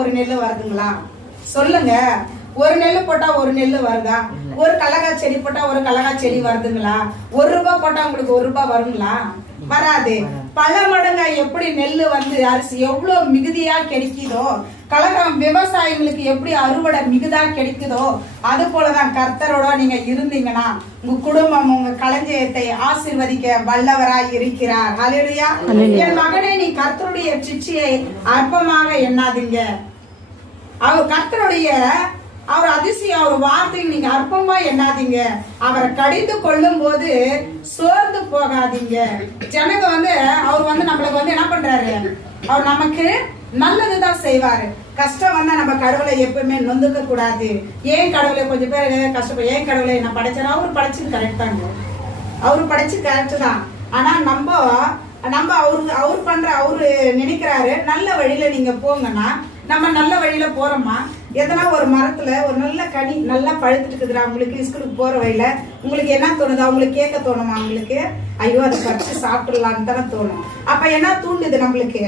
ஒரு நெல்லு வருதுங்களா? சொல்லுங்க. ஒரு நெல்லு போட்டா ஒரு நெல்லு வருதா? ஒரு கடலகா செடி போட்டா ஒரு கடலகா செடி வருதுங்களா? ₹1 போட்டா உங்களுக்கு ₹1 வருங்களா? வராது. பல மடங்கா எப்படி நெல்லு வந்து அரிசி எவ்வளவு மிகுதியா கிடைக்குதோ, கலகம் விவசாயிகளுக்கு எப்படி அறுவடை மிகுதா கிடைக்குதோ, அது போலதான் கர்த்தரோட நீங்க இருந்தீங்கன்னா உங்க குடும்பம் உங்க களஞ்சியத்தை ஆசீர்வதிக்க வல்லவராய் இருக்கிறார். ஹல்லேலூயா. என் மகனே, நீ கர்த்தருடைய சிட்சியை அற்பமாக எண்ணாதீங்க. அவர் கர்த்தருடைய அவர் அதிசயம், அவர் வார்த்தை நீங்க அற்பமா எண்ணாதீங்க. அவரை கடிந்து கொள்ளும் போது சோர்ந்து போகாதீங்க. ஜனங்க அவர் நம்மளுக்கு என்ன பண்றாரு? அவர் நமக்கு நல்லதுதான் செய்வாரு. கஷ்டம் வந்தா நம்ம கடவுளை எப்பவுமே நொந்துக்க கூடாது. ஏன் கடவுளை கொஞ்சம் பேர் கஷ்டப்படும், ஏன் கடவுளை நான் படைச்சேன்? அவரு படைச்சது கரெக்ட் தாங்க, அவரு படைச்சு கரெக்ட் தான். ஆனா நம்ம அவரு நினைக்கிறாரு நல்ல வழியில நீங்க போங்கன்னா நம்ம நல்ல வழியில போறோமா? எதனா ஒரு மரத்துல ஒரு நல்ல கனி நல்லா பழுத்துட்டு இருக்குதுடா, உங்களுக்கு ஸ்கூலுக்கு போற வழியில உங்களுக்கு என்ன தோணுது? அவங்களுக்கு கேட்க தோணுமா? உங்களுக்கு ஐயோ அதை பறிச்சு சாப்பிடலான்னு தானே தோணும். அப்ப என்ன தூண்டுது நம்மளுக்கு?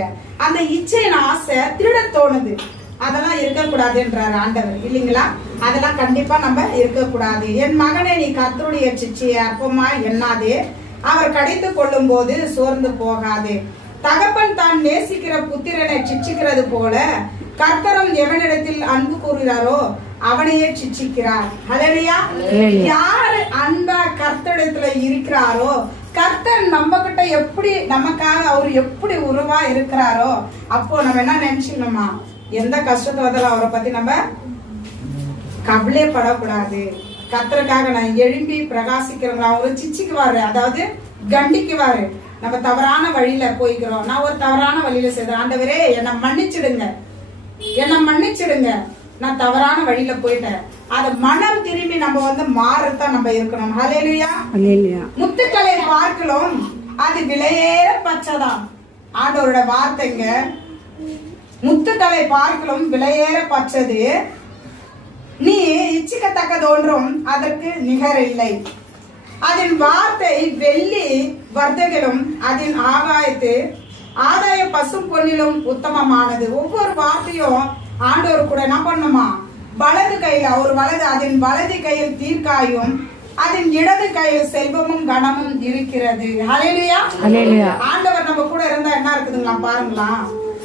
அந்த இச்சையின் ஆசை திருட தோணுது. அதெல்லாம் இருக்கக்கூடாதுன்றாரு ஆண்டவர், இல்லைங்களா? அதெல்லாம் கண்டிப்பா நம்ம இருக்கக்கூடாது. என் மகனே, நீ கர்த்தருடைய சிட்சியை அற்பமா எண்ணாதே, அவர் கடித்து கொள்ளும் போது சோர்ந்து போகாதே. தகப்பன் தான் நேசிக்கிற புத்திரனை சிட்சிக்கிறது போல கர்த்தரும் எவனிடத்தில் அன்பு கூறுகிறாரோ அவனையே சிட்சிக்கிறார். ஹல்லேலூயா. யாரு அன்பா கர்த்தரிடத்துல இருக்கிறாரோ, கர்த்தர் நம்ம கிட்ட எப்படி நமக்காக அவர் எப்படி உருவா இருக்கிறாரோ, அப்போ நம்ம என்ன நினைச்சுக்கணுமா? எந்த கஷ்டத்தை வந்தாலும் அவரை பத்தி நம்ம கவலைப்படக்கூடாது. கர்த்தருக்காக நான் எழும்பி பிரகாசிக்கிறவங்க அவரு சிச்சிக்குவாரு, அதாவது கண்டிக்குவாரு. நம்ம தவறான வழியில போய்க்கிறோம், நான் ஒரு தவறான வழியில செய்தேன், ஆண்டவரே என்னை மன்னிச்சிடுங்க, என்னை மன்னிச்சிடுங்க, நான் தவறான வழியில போயிட்டேன். அத மனம் திரும்பி நம்ம மாறத்தான் நம்ம இருக்கணும். ஹல்லேலூயா. முத்துக்களை பார்க்கலாம் அது விலையேற பச்சைதான். ஆண்டவரோட வார்த்தைங்க. முத்துக்களை பார்க்கலாம் விலையேற பச்சது, நீ இச்சிக்கத்தக்கது ஒன்றும் அதற்கு நிகர் இல்லை. அதன் வார்த்தை வெள்ளி வர்த்தகிலும் அதன் ஆதாய பசும் பொன்னிலும் உத்தமமானது. ஒவ்வொரு வார்த்தையும் ஆண்டவர் கூட என்ன பண்ணுமா? வலது கையில ஒரு அதன் வலது கையில் தீர்க்காயும் அதன் இடது கையில் செல்வமும் கனமும் இருக்கிறது. ஹல்லேலூயா. ஆண்டவர் நம்ம கூட இருந்தா என்ன இருக்குதுங்களா பாருங்களா?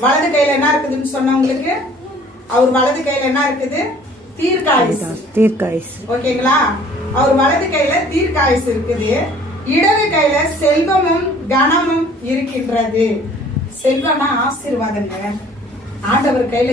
வலது கையில என்ன இருக்குதுன்னு சொன்னவங்களுக்கு, அவர் வலது கையில என்ன இருக்குது? தீர்க்காயுசு. ஓகேங்களா? அவர் வலது கையில தீர்க்காயுசு இருக்குது, இடது கையில செல்வமும் கனமும் இருக்கின்றது. செல்வம்னா ஆசீர்வாதங்க. ஆண்டவர் கையில